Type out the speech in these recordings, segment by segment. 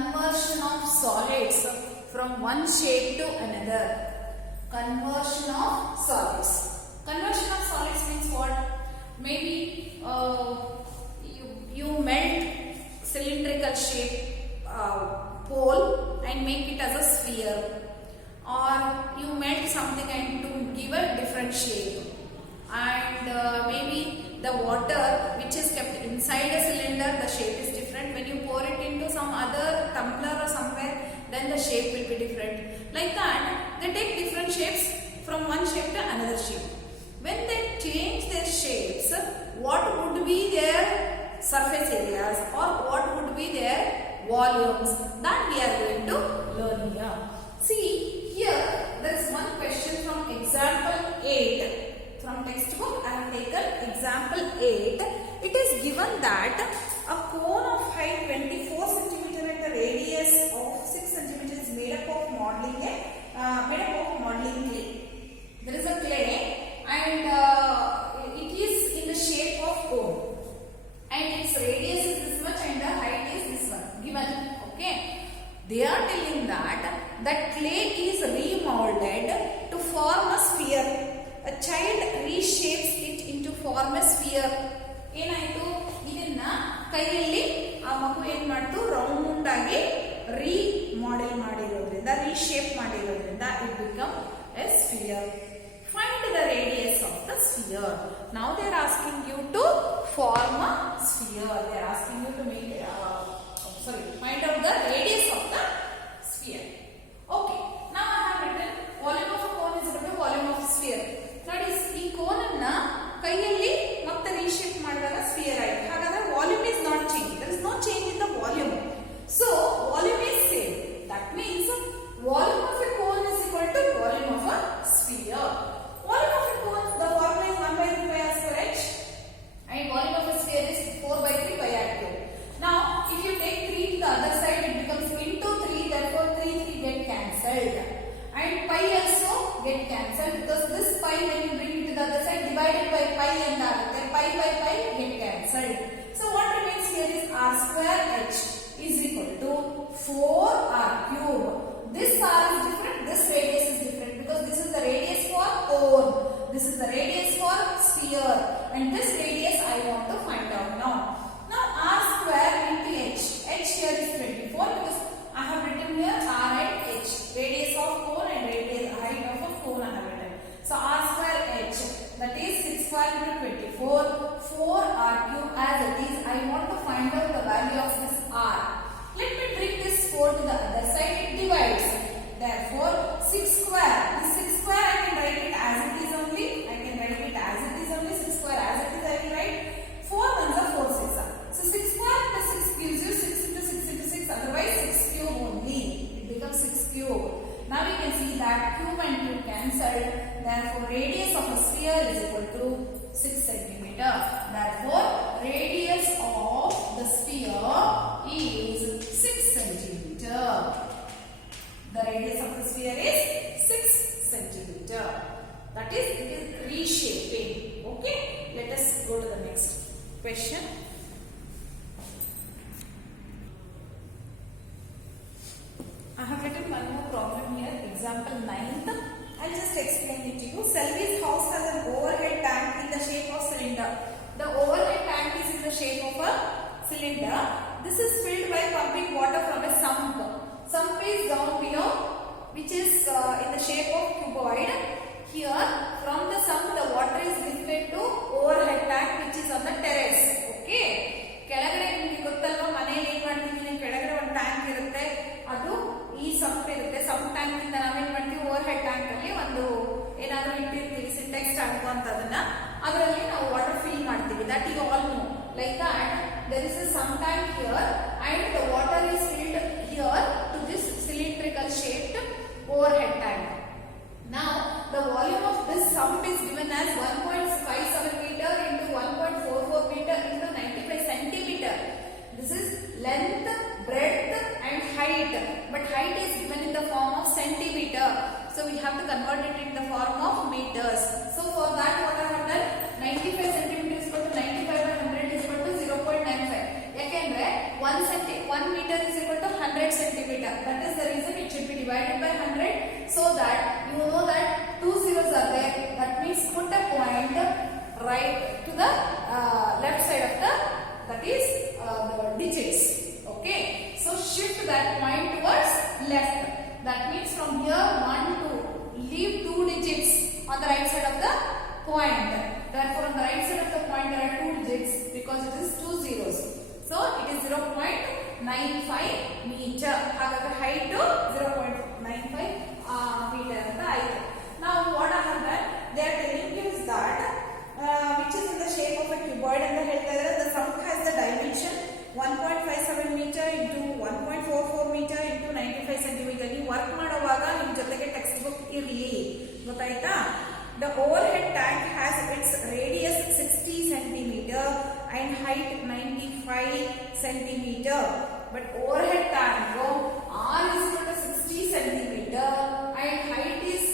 conversion of solids from one shape to another. Conversion of solids. Conversion of solids means what? Maybe you melt cylindrical shape pole and make it as a sphere, or you melt something and to give a different shape, and maybe the water which is kept inside a cylinder, the shape is different. When you pour it into some other tumbler or somewhere, then the shape will be different. Like that, they take different shapes from one shape to another shape. When they change their shapes, what would be their surface areas or what would be their volumes, that we are going to learn here. See, here there is one question from example 8. From textbook I have taken example 8. It is given that a cone of height 24 cm and the radius of 6 cm is made up of modeling clay. There is a clay and it is in the shape of cone, and its radius is this much and the height is this one given. Okay, they are telling that clay is remolded to form a sphere. A child reshapes it into form a sphere. ಏನಾಯಿತು, ಇದನ್ನ ಕೈಯಲ್ಲಿ ಆ ಮಗು ಏನ್ ಮಾಡ್ತು, round ಆಗಿ ರೀಮಾಡೆಲ್ ಮಾಡಿರೋದ್ರಿಂದ, reshape ಮಾಡಿರೋದ್ರಿಂದ it become a sphere. Find the radius of the sphere. Now they are asking you to form a sphere. They are asking you to make find out the radius of the sphere. Okay, now I have written volume of a cone is equal to volume of a sphere. That is, ಈ cone ಅನ್ನ ಕೈಯಲ್ಲಿ ಮತ್ತೆ reshape ಮಾಡಿದಾಗ sphere ಆಯಿತು. ಹಾಗಾದ್ರೆ volume is not change. there is no change in the volume. So volume is same. That means volume of a cone is equal to volume of a sphere. Volume of a cone, the formula is 1 by 3 pi r square h, and volume of a sphere is 4 by 3 pi r cube. Now if you take 3 to the other side, it becomes into 3, therefore 3 get cancelled, and pi also get cancelled because this pi, when you bring it to the other side, divided by pi and pi by pi get cancelled. So what remains here is r square h is equal to 4r cube. This r is different, this radius is different because this is the radius for cone, this is the radius for sphere, and this radius I want to find out now. Now r square into h. H here is 24 because I have written here r and h, radius of cone and radius height of a cone I have written. So r square h, that is 6 square into 24, 4r cube as it is. I want to find out the value of this r. Let me bring this 4 to the other side, it divides. Therefore 6 square, this 6 square I can write it as it is only. I can write it as it is only. 6 square as it is I will write. 4 ones are 4 6 are. So 6 square plus 6 gives you 6 into 6 into 6, otherwise 6 cube only. It becomes 6 cube. Now we can see that cube and cube cancelled. Therefore radius of a sphere is equal to 6 centimeter. Therefore radius of the sphere is 6 centimeter. The radius of the sphere is 6 centimeter. That is, it is reshaping. Okay, let us go to the next question. I have written one more problem here, example 9th. I'll just explain it to you. Selvi's house has an overhead tank in the shape of cylinder. The overhead tank is in the shape of a cylinder. This is filled by pumping water from a sump. Sump is down below, which is in the shape of cuboid. Here, from the sump, the water is lifted to overhead tank, which is on the terrace. Okay. ಕೆಳಗಡೆ ನಿಮಗೆ ಗೊತ್ತಲ್ವಾ, ಮನೆಯಲ್ಲಿ ಏನ್ ಮಾಡ್ತೀವಿ, ನೀವು ಕೆಳಗಡೆ ಒಂದು tank ಇರುತ್ತೆ, ಅದು ಈ ಸಂಪ್ ಇರುತ್ತೆ. ಸಂಪ್ ಟ್ಯಾಂಕ್ ಇಂದ ನಾವೇನ್ ಮಾಡ್ತೀವಿ, ಓವರ್ ಹೆಡ್ ಟ್ಯಾಂಕ್ ಅಲ್ಲಿ ಒಂದು ಏನಾದ್ರೂ ಇಟ್ಟಿರ್ತೀವಿ, ಸಿಂಟೆಕ್ಸ್ ಟ್ಯಾಂಕ್ ಅಂತ, ಅದರಲ್ಲಿ ನಾವು ವಾಟರ್ ಫಿಲ್ ಮಾಡ್ತೀವಿ. That you all know. Like that there is a sump tank here and the water is filled here to this cylindrical shaped overhead tank. Now the volume of this sump is given as 1.57 meter into 1.44 meter into 95 centimeter. This is length, breadth and height, but height is given in the form of centimeter, so we have to convert it in the form of meters. So for that, what I have done, 95 centimeter is equal to 95 by 100 is equal to 0.95. ಯಾಕೆಂದ್ರೆ 1 meter is equal to 100 100 centimeter. That is the reason it should be divided by 100, so that you know that two zeros are there. That means put a point right to the left side of the, that is the digits. Okay, so shift that point towards left. That means from here 1 to leave 2 digits on the right side of the point. Therefore on the right side of the point there are 2 digits because it is 2 zeros. So it is 0.95 meter. However, height to 0.95 meter ಅಂತ ಆಯಿತು. Now what I have done, they are telling you is that which is in the shape of a cuboid ಅಂತ ಹೇಳ್ತಾ ಇದ್ದಾರೆ. The sum has the dimension 1.57 meter into 1.44 meter into 95 centimeter. ನೀವು work ಮಾಡುವಾಗ ನಿಮ್ಮ ಜೊತೆಗೆ text book ಇರಲಿ, ಗೊತ್ತಾಯ್ತಾ? The overhead tank has its radius 60 centimeter and height 95 centimeter. But overhead tank R is equal to 60 centimeter and height is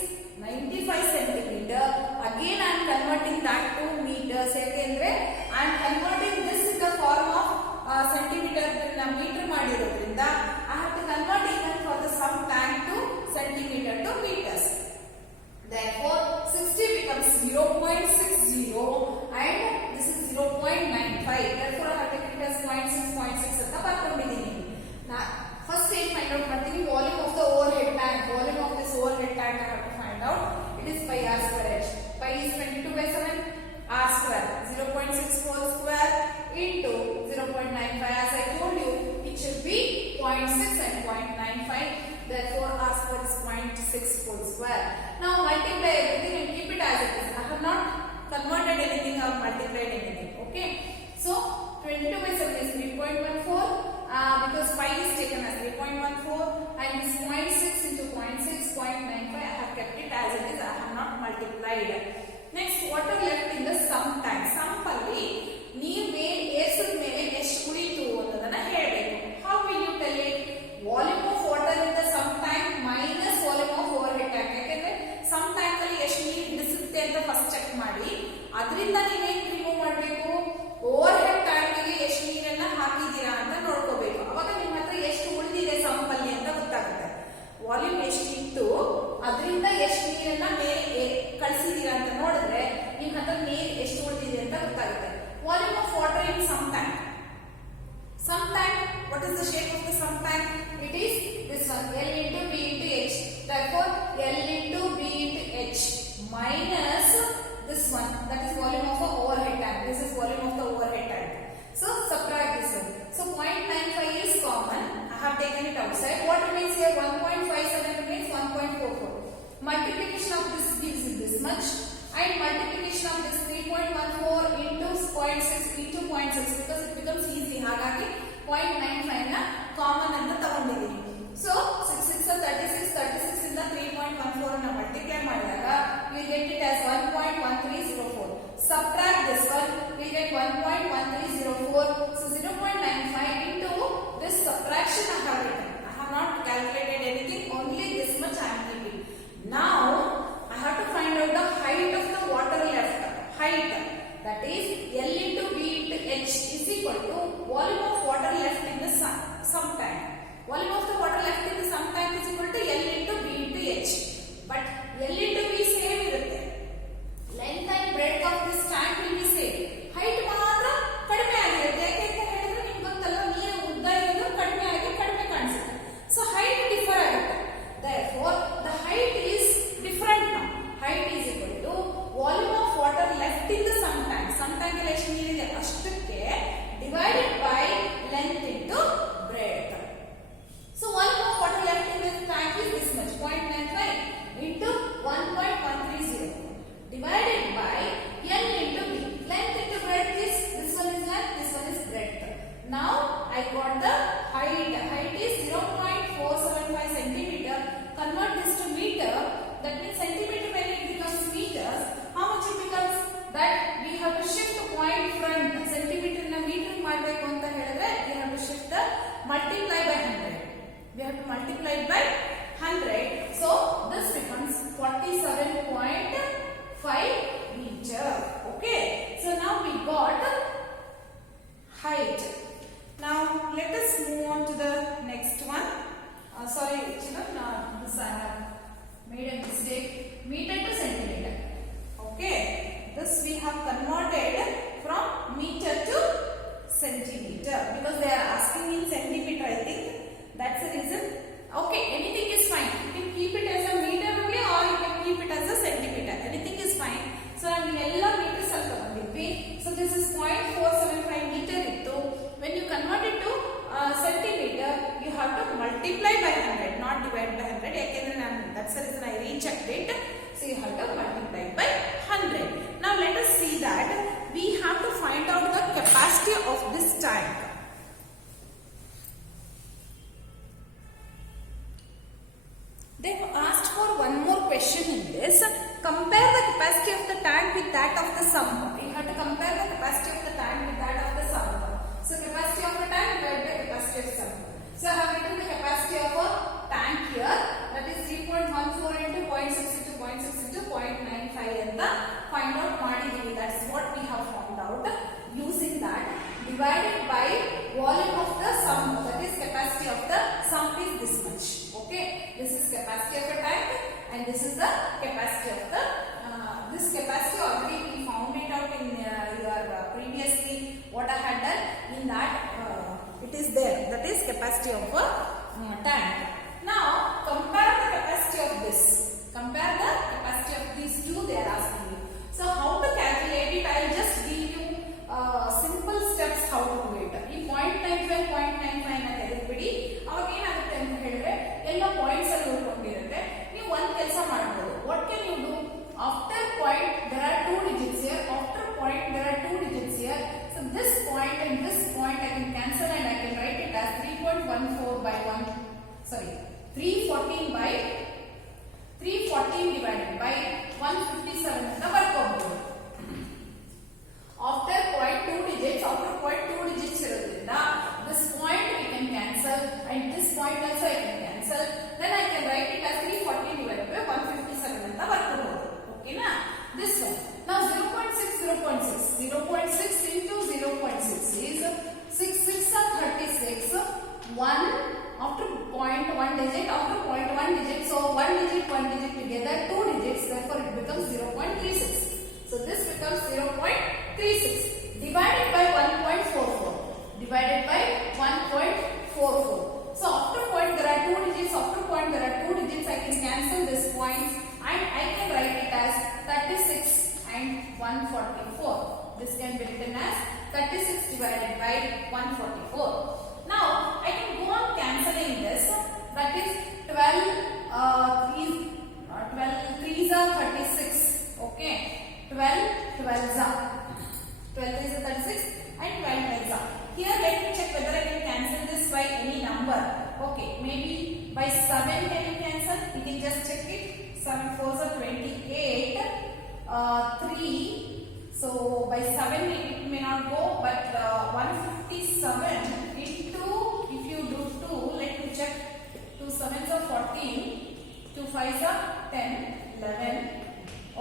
95 centimeter. Again I am converting that to meters. Yakendre I am converting this in the form of centimeter meter ಮಾಡಿರೋದ್ರಿಂದ I have to convert even for the sum tank to centimeter to meters. Therefore 60 becomes 0.60 and this is 0.95. Therefore I have taken it as 0.6 ಅಂತ ಬರ್ಕೊಂಡಿದ್ದೀನಿ. Now first ಏನು find out ಮಾಡ್ತೀನಿ, volume of the overhead tank. Volume of this overhead tank I have to find out. It is pi r square h. Pi is 22/7 r square. 0.6 whole square into 0.95. As I told you, it should be 0.6 and 0.95. Therefore r square is 0.6 whole square. Now multiply everything and keep it as it is. I have not converted anything or multiplied anything. Okay. So 22/7 is 3.14 because pi is taken as 3.14 and this 0.6 into 0.6, 0.95. I have kept it as it is. I have not multiplied. Next, what are left in the sum tank? Sum ಅಲ್ಲಿ ನೀವು ಮೇಲೆ ಏರ್ಸದ ಮೇಲೆ ಎಷ್ಟು ಉಳಿತು ಅನ್ನೋದನ್ನ ಹೇಳಬೇಕು. How will you tell it? Volume of water in the sum tank minus volume of overhead tank. ಯಾಕಂದ್ರೆ some tank ಅಲ್ಲಿ ಎಷ್ಟು ನೀರು ಹಿಡಿಸುತ್ತೆ ಅಂತ ಫಸ್ಟ್ ಚೆಕ್ ಮಾಡಿ, ಅದರಿಂದ ನೀವೇನ್ ರಿಮೂವ್ ಮಾಡಬೇಕು, ಓವರ್ ಹೆಡ್ ಟ್ಯಾಂಕ್ ಗೆ ಎಷ್ಟು ನೀರನ್ನ ಹಾಕಿದೀರಾ ಅಂತ ನೋಡ್ಕೋಬೇಕು. ಅವಾಗ ನಿಮ್ಮ ಹತ್ರ ಎಷ್ಟು ಉಳಿದಿದೆ ಸಮ್ ಅಲ್ಲಿ ಅಂತ ಗೊತ್ತಾಗುತ್ತೆ. ವಾಲ್ಯೂಮ್ ಎಷ್ಟು ಇತ್ತು ಅದರಿಂದ ಎಷ್ಟು ನೀರನ್ನ ಮೇಲೆ ಕಳಿಸಿದೀರಾ ಅಂತ ನೋಡಿದ್ರೆ ನಿಮ್ಮ ಹತ್ರ ನೀರು ಎಷ್ಟು ಉಳಿದಿದೆ ಅಂತ ಗೊತ್ತಾಗುತ್ತೆ. Volume of water in sum tank. Sum tank, what is the shape of the sum tank? It is this one, L into B into H. Therefore, L into B into H minus this one, that is volume of the overhead tank. This is volume of the overhead tank. So, subtract this one. So, 0.95 is common. I have taken it outside. What remains here? 1.57 remains 1.44. Multiplication of this gives you this much. And multiplication of this 3.14 into 0.6 into 0.6 because it becomes easy. ಹಾಗಾಗಿ 0.95 ನ common ಅಂತ ತಗೊಂಡಿದ್ದೀನಿ. So 6 6 36, 36 ಇಂದ 3.14 ಅನ್ನು multiply ಮಾಡಿದಾಗ we get it as 1.1304. Subtract this one, we get 1.1304. So 0.95 into this subtraction I have written. I have not calculated anything, only this much I am keeping. Now I have to find out the height of the water left. Height, that is L into B into H is equal to volume of water left in the sum tank. Volume of the water left in the sum tank is equal to L into B into H. But L into B same irutte. Length and breadth of this tank will be same. Height ಮಾತ್ರ ಕಡಿಮೆ ಆಗಿರುತ್ತೆ. ಯಾಕೆ ಅಂತ ಹೇಳಿದ್ರೆ ನಿಮಗೆ ಗೊತ್ತಲ್ಲ, ನೀರು ಉದ್ದ ಇರೋದು ಕಡಿಮೆ ಆಗಿ ಕಡಿಮೆ ಕಾಣಿಸುತ್ತೆ. So height differ ಆಗುತ್ತೆ. Therefore the height is different now. Height is equal to volume of water left in the sum tank. Sum tank ಅಲ್ಲಿ ಎಷ್ಟು ನೀರಿದೆ ಅಷ್ಟಕ್ಕೆ divided by length into breadth. So volume of water left in this tank is this much, 0.95 into 1.130 divided by L into B. Length into breadth is, this one is length, this one is breadth. Now I got the height. Height is 0.475 centimeter. Convert this to meter. That means centimeter when it becomes meters. How much it becomes? That we have to shift the point front. Centimeter na meter ಮಾಡಬೇಕು ಅಂತ ಹೇಳಿದ್ರೆ we have to shift the multiply by 100. We have to multiply it by 100. So this becomes 47.5 meter. Okay. So now we got height. Now let us move on to the next one. children, this I have made a mistake. Meter to centimeter. Okay, this we have converted from meter to centimeter because they are asking in centimeter. I think that's the reason. Okay, anything is fine. You can keep it as a meter only, or you can keep it as a centimeter. Anything is fine. So I will all meters are covered. So this is 0.475 meter. When you convert it to centimeter, you have to multiply by 100, not divide by 100. That's the reason I rechecked it. So you have to multiply by 100. Now let us see that we have to find out the capacity of this tank. They have asked for one more question in this. Compare the capacity of the tank with that of the sump. You have to compare the capacity of the tank with that of the sump. So capacity of the tank divided by capacity of sump. So I have written the capacity of a tank here. That is 3.14 into 0.62, 0.62, 0.95 and the find out quantity. That is what we have found out. Using that divided by volume of the sump. That is capacity of the sump is this much. Okay, this is capacity of a tank and this is the capacity of the this capacity already we found it out in your previously what I had done. In that it is there, that is capacity of a tank. Now compare the capacity of this, compare the capacity of these two they are asking you. So how to calculate it? I will just give you simple steps how to do it. In 0.95 everybody ಅವಾಗೇನಾಗುತ್ತೆ ಅಂತ ಹೇಳಿದ್ರೆ ಎಲ್ಲ points ಅಲ್ಲಿ ಉಳ್ಕೊಂಡಿರುತ್ತೆ. ನೀವು ಒಂದು ಕೆಲಸ ಮಾಡಬಹುದು. What can you do? After point there are two digits here. After point there are two digits here. So this point and this point I can cancel and I can write it as 3.14 by 1. Sorry, 314 by 314 divided by 157 ಅಂತ ಬರ್ಕೋಬಹುದು. After point two digits, after point two digits ಇರೋದ್ರಿಂದ this point we can cancel and this point also I can cancel. Then I can write it as 340 divided by 157 ಅಂತ ಬರ್ಕೋಬಹುದು. Okay na? This one. Now 0.6, 0.6. 0.6 into 0.6 is 6, 6 are 36. 1 after point 1 digit, after point 1 digit. So 1 digit together, 2 digits. Therefore it becomes 0.36. So this becomes 0.36 divided by 1.44. Divided by 1.44. So after point there are two digits. After point there are two digits. I can cancel this points and I can write it as 36 and 144. This can be written as 36 divided by 144. Now I can go on cancelling this. That is 12 3s are 36. Okay. 12 12s are 12 is 36 and 12 12s are. Here let me check whether I can cancel this by any number. Okay, maybe by 7 can you cancel? You can just check it. 7 4s are 28. 3. So by 7 it may not go, but 157 into, if you do 2, let me check. 2 7s are 14. 2 5s are 10, 11.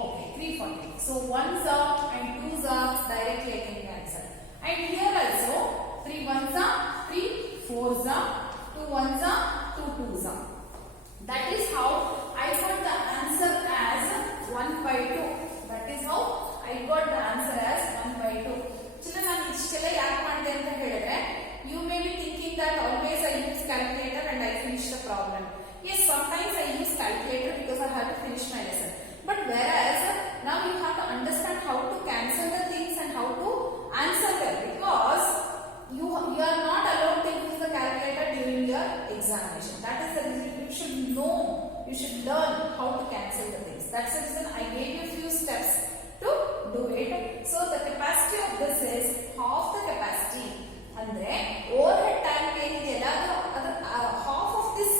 Okay, 340. So 1s are and 2s are directly I can cancel. And here also 3 1s are 3 4s are 2 1s are 2 2s are. That is how I got the answer as 1/2. That is how I got the answer as 1/2. Children, ನಾನು ಇಷ್ಟೆಲ್ಲ ಯಾಕೆ ಮಾಡಿದೆ ಅಂತ ಹೇಳಿದ್ರೆ you may be thinking that always I use calculator and I finish the problem. Yes, sometimes I use calculator because I have to finish my lesson. But whereas now you have to understand how to cancel the things and how to answer them, because you are not allowed to use the calculator during your examination. That is the reason you should know, you should learn how to cancel the things. That's the reason I gave you a few steps to do it. So the capacity of this is half the capacity. Andre overhead tank ಏನಿದೆಯಲ್ಲ ಅದು half of this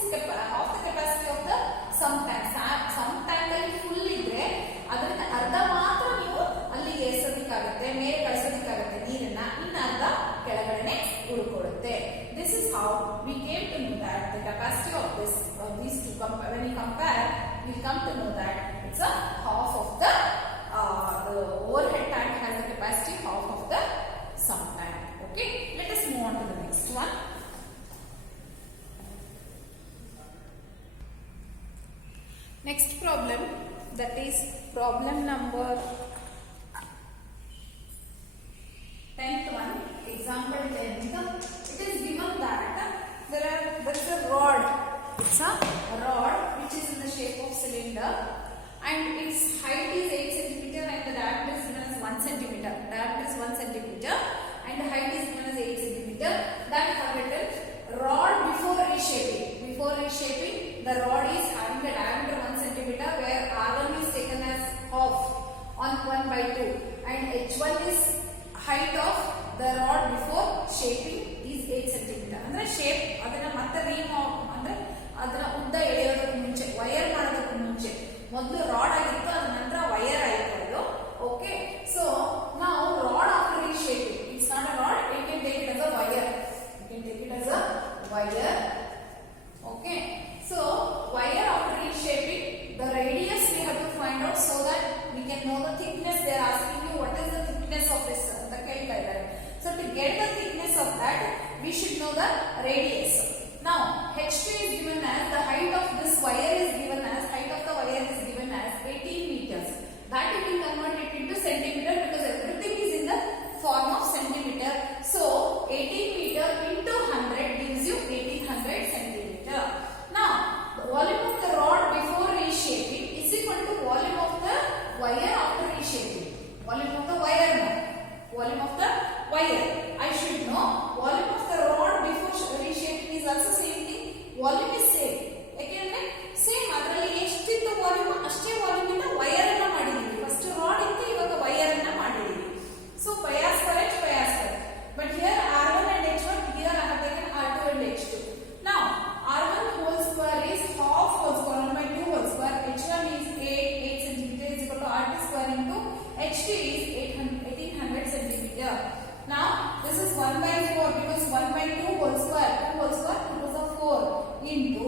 half the capacity of the sump tank. Sump tank ಅಲ್ಲಿ full ಇದ್ರೆ ಅದನ್ನ ಅರ್ಧ ಮಾತ್ರ ನೀವು ಅಲ್ಲಿಗೆ ಎಸೆಯೋದಕ್ಕಾಗುತ್ತೆ, ಮೇಲೆ ಕಳಿಸೋದಕ್ಕಾಗುತ್ತೆ ನೀರನ್ನ, ಇನ್ನು ಅರ್ಧ ಕೆಳಗಡೆ ಉಳ್ಕೊಳ್ಳುತ್ತೆ. This is how we came to know that the capacity of these two, when you compare, we come to know that it's a half of the overhead tank has the capacity half of the sump tank. Okay, let us move on to the next one. Next problem, that is problem number 10th one, example 10. It is given that there is a rod. It's a rod which is in the shape of cylinder, and its height is 8 centimeter and the diameter is given as 1 centimeter. Diameter is 1 centimeter and the height is given as 8 centimeter. That have written rod before reshaping. Before reshaping, the rod is having a diameter 1 centimeter, where R1 is taken as half on 1 by 2, and H1 is height of the rod before shaping is 8 centimeter. ಅಂದ್ರೆ shape ಅದನ್ನ ಮತ್ತೆ ಅಂದ್ರೆ ಅದನ್ನ ಉದ್ದ ಎಳೆಯೋದಕ್ಕೆ ಮುಂಚೆ, wire ಮಾಡೋದಕ್ಕೆ ಮುಂಚೆ ಮೊದಲು ರಾಡ್ ಆಗಿತ್ತು, ಅದ ನಂತರ ವೈರ್ ಆಯಿತು ಅದು. ಓಕೆ, ಸೊ ನಾವು rod after reshaping, it's not a rod, you can take it as a wire. You can take it as a wire. Okay, so wire after reshaping, the radius we have to find out so that we can know the thickness. They are asking you what is the thickness of this. So to get the thickness of that, we should know the radius. Now H2 is given as the height of this wire is given as 18 meters. That you can convert it into centimeter because everything is in the form of centimeter. So 18 meter into 100 gives you 1800 centimeter. Now the volume of the rod before reshaping is equal to volume of the wire after reshaping. Volume of the wire now. Volume of the wire. I should know volume of the rod before reshaping is also same thing. Volume is same. ಯಾಕೆಂದ್ರೆ same ಅದರಲ್ಲಿ ಎಷ್ಟಿತ್ತು volume ಅಷ್ಟೇ volume ಇಂದ wire ಅನ್ನ ಮಾಡಿದೀವಿ. First rod ಇತ್ತು, ಇವಾಗ wire ಅನ್ನ ಮಾಡಿದೀವಿ. So bias correct, bias correct. But here R1 and H1, here I have taken R2 and H2. Now R1 whole square is half whole square 1 by 2 whole square. H1 is 8 centimeter is equal to R2 square into H2 is 1800 centimeter. Now this is 1 by 4 because 1 by 2 whole square, 2 whole square equals of 4 into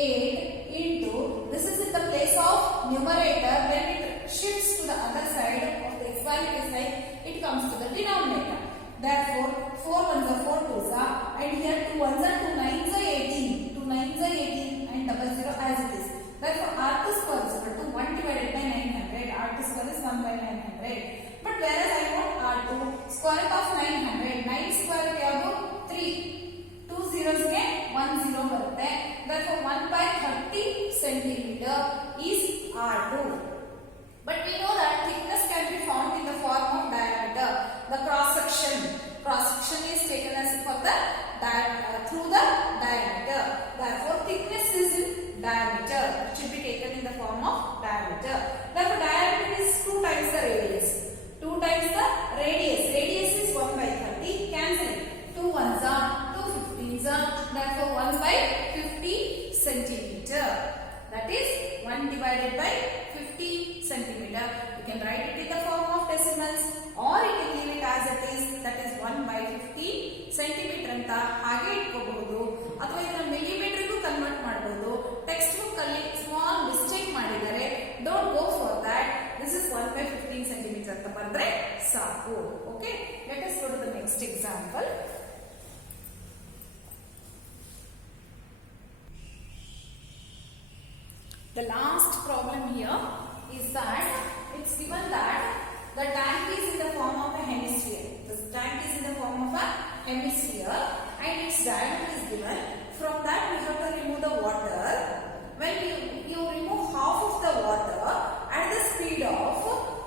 8 into, this is in the place of numerator, when it shifts to the other side of the equality sign, it comes to the denominator. Therefore 4 ones are 4 twos are, and here 2 ones are 2 nines are 18, 2 nines are 18 and 00 as it is. Therefore R2 square is equal to 1 divided by 900. R2 square is 1 by 900. But whereas I want R2 square root of 900, 9 square root ಯಾವುದು 3, 2 zeros ಗೆ 1 0 ಬರುತ್ತೆ. Therefore 1 by 30 centimeter is R2. But we know that thickness can be found in the form of diameter. The cross section is taken as for the through the diameter. Therefore thickness is in diameter. It should be taken in the form of diameter. Therefore diameter is 2 times the radius. 2 times the radius. Radius is 1 by 30. Cancel it. 2 ones are 2 15s are. Therefore 1 by 50 centimeter. That is 1 divided by 50 centimeter. You can write it in the form of decimals, or you can leave it as it is. That is 1 by 50 centimeter ಅಂತ ಹಾಗೆ ಇಟ್ಕೋಬಹುದು, ಅಥವಾ ಇದನ್ನ ಮಿಲಿಮೀಟರ್ಗೂ convert ಮಾಡಬಹುದು. Text book ಅಲ್ಲಿ small mistake ಮಾಡಿದ್ದಾರೆ. Don't go for that. This is 1 by 15 centimeter ಅಂತ ಬಂದ್ರೆ ಸಾಕು. Okay, let us go to the next example. The last problem here is that it's given that the tank is in the form of a hemisphere. The tank is in the form of a hemisphere and its diameter is given. From that we have to remove the water. When you remove half of the water at the speed of,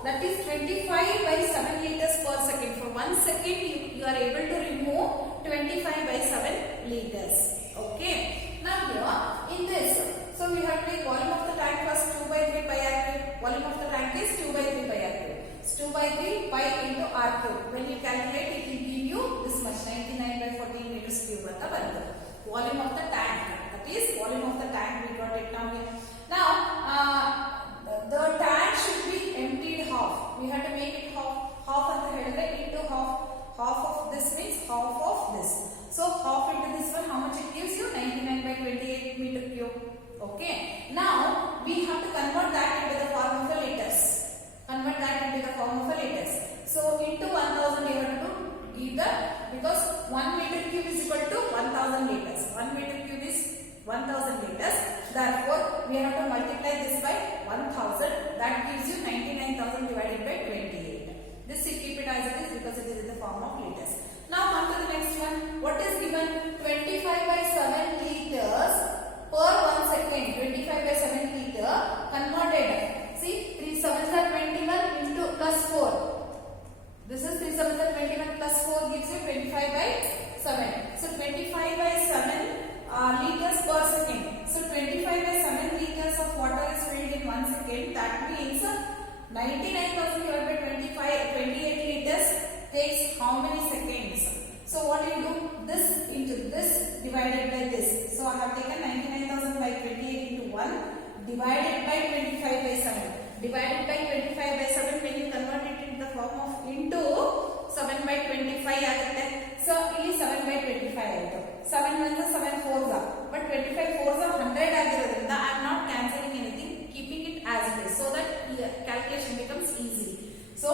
that is 25 by 7 liters per second. For 1 second you are able to remove 25 by 7 liters. Okay. Now here in this, so we have to take volume of the tank first 2 by 3 pi r cube. Volume of the tank is 2 by 3 pi r cube. 2 by 3 pi into r cube. When you calculate, it will give you this much, 99 by 14 meters cube ಅಂತ ಬರುತ್ತೆ. Volume of the tank, that is volume of the tank. We got it now here. Now the tank should be emptied half. We have to make it half ಅಂತ ಹೇಳಿದ್ರೆ into half of this means half of this. So half into this one, how much it gives you? 99 by 28 meter cube. Okay. Now we have to convert that into the form of a liters. Convert that into the form of a liters. So into 1000 you have to give the, because 1 meter cube is equal to 1000 liters. 1 meter cube is 1000 liters. Therefore, we have to multiply this by 1000. That gives you 99,000 divided by 28. This you keep it as it is because it is in the form of liters. Now come to the next one. What is given? 25 by 7 liters per 1 second. 25 by 7 liter converted. See, 3 sevens are 21 into plus 4. This is 3 sevens are 21 plus 4 gives you 25 by 7. So 25 by 7 liters per second. So 25 by 7 liters of water is filled in 1 second. That means 99,000 divided by 28 liters takes how many seconds? So what do you do? This into this divided by this. So I have taken 99,000 by 28 into 1 divided by 25 by 7. Divided by 25 by 7 when you convert it into the form of into 7 by 25 ಆಗುತ್ತೆ. So ಇಲ್ಲಿ 7 by 25 ಆಯಿತು. 7 1 7 4 but 25 4 100 ಆಗಿರೋದ್ರಿಂದ I am not cancelling anything, keeping it as it is so that calculation becomes easy. So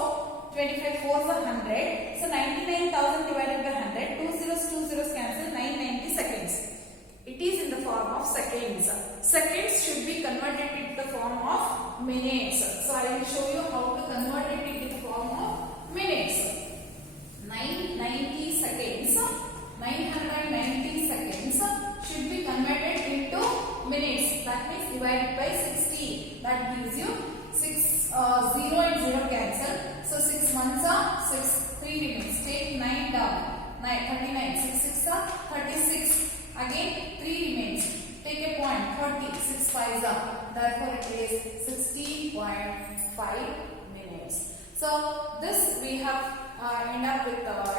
25 4 100. So 99,000 divided by 100. 2 zeros cancel. 990 seconds. It is in the form of seconds. Seconds should be converted into the form of minutes. So I will show you how to convert it into the form of minutes. 990 seconds. 990 seconds should be converted into minutes. That means divided by 60. That gives you 6 0 and 0 cancel. So 6 ones are 6. 3 remains. Take 9 down. 39. 6 6 are 36. Again 3 remains. Take a point. 30. 6 5s are. Therefore it is 60.5 minutes. So this we have ended with our